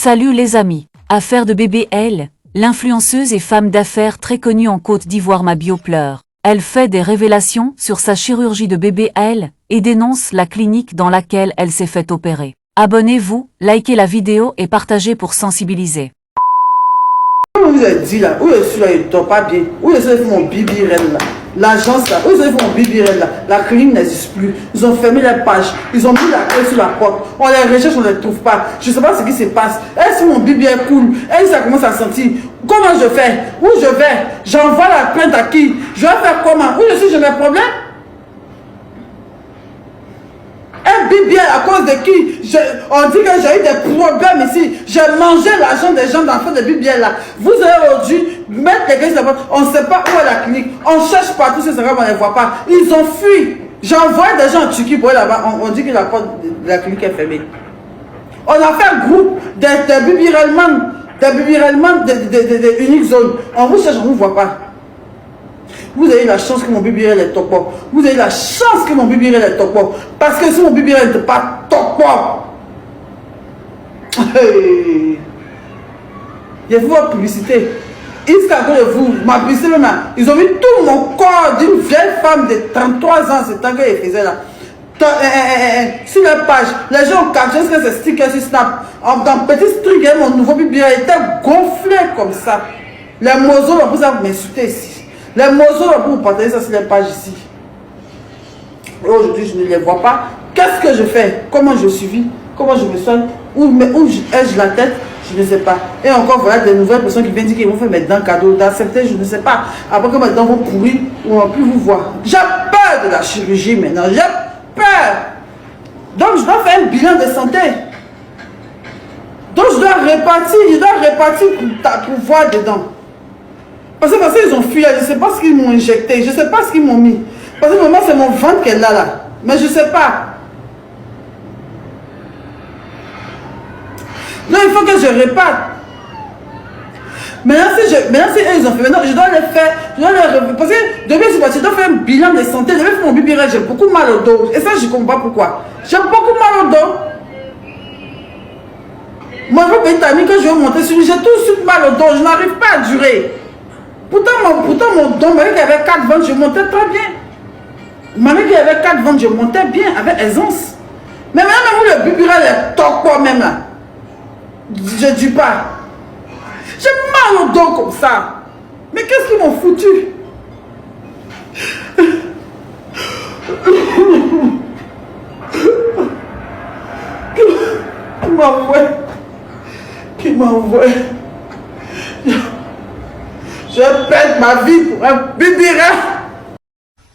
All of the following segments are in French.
Salut les amis. Affaire de BBL, l'influenceuse et femme d'affaires très connue en Côte d'Ivoire Mabio pleure. Elle fait des révélations sur sa chirurgie de BBL et dénonce la clinique dans laquelle elle s'est fait opérer. Abonnez-vous, likez la vidéo et partagez pour sensibiliser. Comme vous avez dit là, où je suis là, il ne dort pas bien. Où je suis mon BBL là, l'agence là, où je suis mon BBL là, la clinique n'existe plus. Ils ont fermé les pages, ils ont mis la clé sur la porte. On les recherche, on ne les trouve pas. Je ne sais pas ce qui se passe. Est-ce que mon BBL coule? Est-ce que ça commence à sentir? Comment je fais? Où je vais? J'envoie la plainte à qui? Je vais faire comment? Où je suis, j'ai mes problèmes? Un BBL à cause de qui? On dit que j'ai eu des problèmes ici. J'ai mangé l'argent des gens d'enfants de BBL là. Vous avez aujourd'hui mettre les gars sur la porte. On ne sait pas où est la clinique. On cherche partout ces gens, on ne les voit pas. Ils ont fui. J'ai envoyé des gens en Turquie pour aller là-bas. On dit que la porte de la clinique est fermée. On a fait un groupe de BBL de unique zone. On vous cherche, on ne vous voit pas. Vous avez la chance que mon BBL est top. Vous avez la chance que mon BBL est top. Parce que si mon BBL n'était pas top, hey. Il y a vu votre publicité. Ils de vous, ma publicité même là. Ils ont vu tout mon corps d'une vieille femme de 33 ans. C'est tant qu'elle faisait là. Sur la page, les gens ont capturé ce que c'est sticker sur Snap. Dans petit truc, mon nouveau BBL était gonflé comme ça. Les mosos, vous avez m'insulté ici. Les mosos, pour vous partager ça sur les pages ici. Aujourd'hui, je ne les vois pas. Qu'est-ce que je fais? Comment je suis? Comment je me soigne? Où ai-je la tête? Je ne sais pas. Et encore, voilà des nouvelles personnes qui viennent dire qu'ils vont faire mes dents cadeaux, d'accepter, je ne sais pas. Après que mes dents vont pourrir, on ne va plus vous voir. J'ai peur de la chirurgie maintenant. J'ai peur. Donc, je dois faire un bilan de santé. Donc, je dois répartir pour voir dedans. Parce qu'ils ont fui, je ne sais pas ce qu'ils m'ont injecté, je ne sais pas ce qu'ils m'ont mis. Parce que moment c'est mon ventre qu'elle a là. Mais je ne sais pas. Non, il faut que je répare. Maintenant, si eux, ils ont fait, maintenant, je dois les faire, parce que depuis je dois faire un bilan de santé, je vais faire mon BBL, j'ai beaucoup mal au dos. Et ça, je ne comprends pas pourquoi. J'ai beaucoup mal au dos. Moi, je vais t'amener que je vais monter sur lui, j'ai tout de suite mal au dos, je n'arrive pas à durer. Pourtant, mon dos, ma mère qui avait 4 ventes, je montais très bien. Ma mère qui avait 4 ventes, je montais bien, avec aisance. Mais maintenant, le BBL est top quoi même là. Je ne dis pas. J'ai mal au dos comme ça. Mais qu'est-ce qu'ils m'ont foutu? Qui m'a envoyé? Je perds ma vie pour un BBL.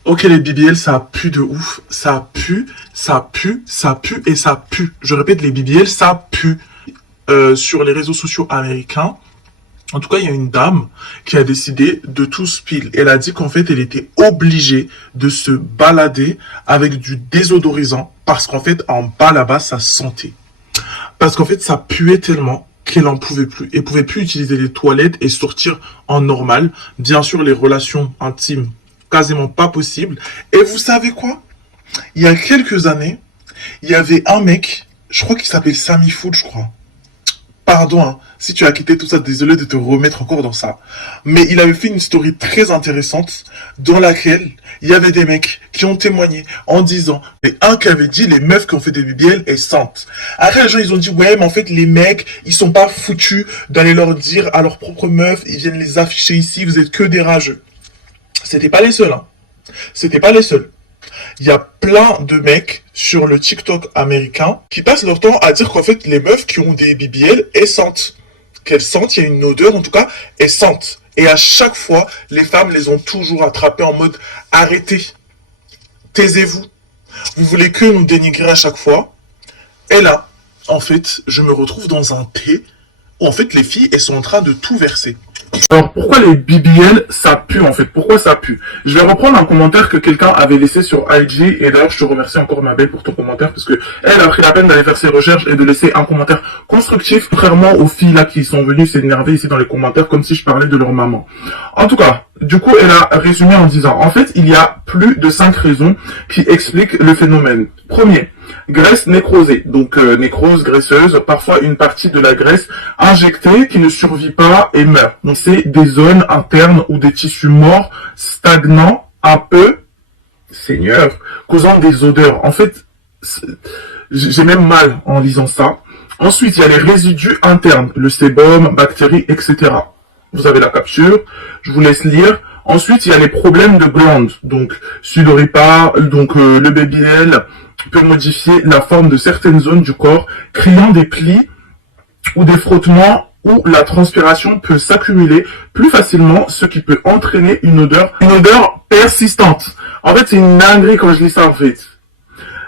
Ok, les BBL, ça pue de ouf. Ça pue, ça pue, ça pue et ça pue. Je répète, les BBL, ça pue. Sur les réseaux sociaux américains, en tout cas, il y a une dame qui a décidé de tout spill. Elle a dit qu'en fait, elle était obligée de se balader avec du désodorisant parce qu'en fait, en bas là-bas, ça sentait. Parce qu'en fait, ça puait tellement qu'elle en pouvait plus. Elle pouvait plus utiliser les toilettes et sortir en normal. Bien sûr, les relations intimes, quasiment pas possible. Et vous savez quoi? Il y a quelques années, il y avait un mec, je crois qu'il s'appelle Sammy Food, je crois. Pardon, hein, si tu as quitté tout ça, désolé de te remettre encore dans ça. Mais il avait fait une story très intéressante dans laquelle il y avait des mecs qui ont témoigné en disant, et un qui avait dit les meufs qui ont fait des BBL, elles sentent. Après les gens ils ont dit ouais mais en fait les mecs ils sont pas foutus d'aller leur dire à leurs propres meufs, ils viennent les afficher ici, vous êtes que des rageux. C'était pas les seuls, hein. C'était pas les seuls. Il y a plein de mecs sur le TikTok américain qui passent leur temps à dire qu'en fait, les meufs qui ont des BBL, elles sentent. Qu'elles sentent, il y a une odeur, en tout cas, elles sentent. Et à chaque fois, les femmes les ont toujours attrapées en mode « Arrêtez, taisez-vous. Vous voulez que nous dénigrer à chaque fois ?» Et là, en fait, je me retrouve dans un thé où en fait, les filles, elles sont en train de tout verser. Alors, pourquoi les BBL, ça pue en fait? Pourquoi ça pue? Je vais reprendre un commentaire que quelqu'un avait laissé sur IG, et d'ailleurs, je te remercie encore ma belle pour ton commentaire, parce que elle a pris la peine d'aller faire ses recherches et de laisser un commentaire constructif, contrairement aux filles là qui sont venues s'énerver ici dans les commentaires, comme si je parlais de leur maman. En tout cas, du coup, elle a résumé en disant, en fait, il y a plus de 5 raisons qui expliquent le phénomène. Premier, Graisse nécrosée, donc nécrose, graisseuse, parfois une partie de la graisse injectée qui ne survit pas et meurt. Donc c'est des zones internes ou des tissus morts, stagnants, un peu, Seigneur, causant des odeurs. En fait, j'ai même mal en lisant ça. Ensuite, il y a les résidus internes, le sébum, bactéries, etc. Vous avez la capture, je vous laisse lire. Ensuite, il y a les problèmes de glandes, donc sudoripare, donc le BBL peut modifier la forme de certaines zones du corps, créant des plis ou des frottements où la transpiration peut s'accumuler plus facilement, ce qui peut entraîner une odeur persistante. En fait, c'est une dinguerie quand je lis ça en fait.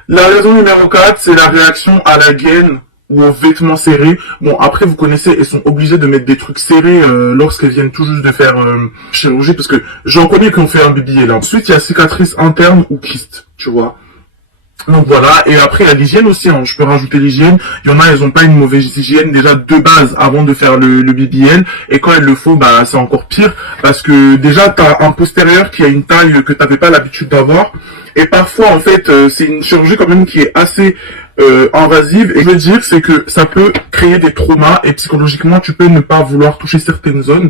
La raison numéro 4, c'est la réaction à la gaine ou aux vêtements serrés. Bon, après, vous connaissez, elles sont obligées de mettre des trucs serrés lorsqu'elles viennent tout juste de faire chirurgie, parce que j'en connais qui ont fait un BBL. Ensuite, il y a cicatrice interne ou kyste, tu vois. Donc voilà, et après il y a l'hygiène aussi, hein. Je peux rajouter l'hygiène. Il y en a, elles ont pas une mauvaise hygiène déjà de base avant de faire le BBL, et quand elles le font, bah c'est encore pire, parce que déjà t'as un postérieur qui a une taille que t'avais pas l'habitude d'avoir, et parfois en fait c'est une chirurgie quand même qui est assez invasive, et je veux dire c'est que ça peut créer des traumas, et psychologiquement tu peux ne pas vouloir toucher certaines zones.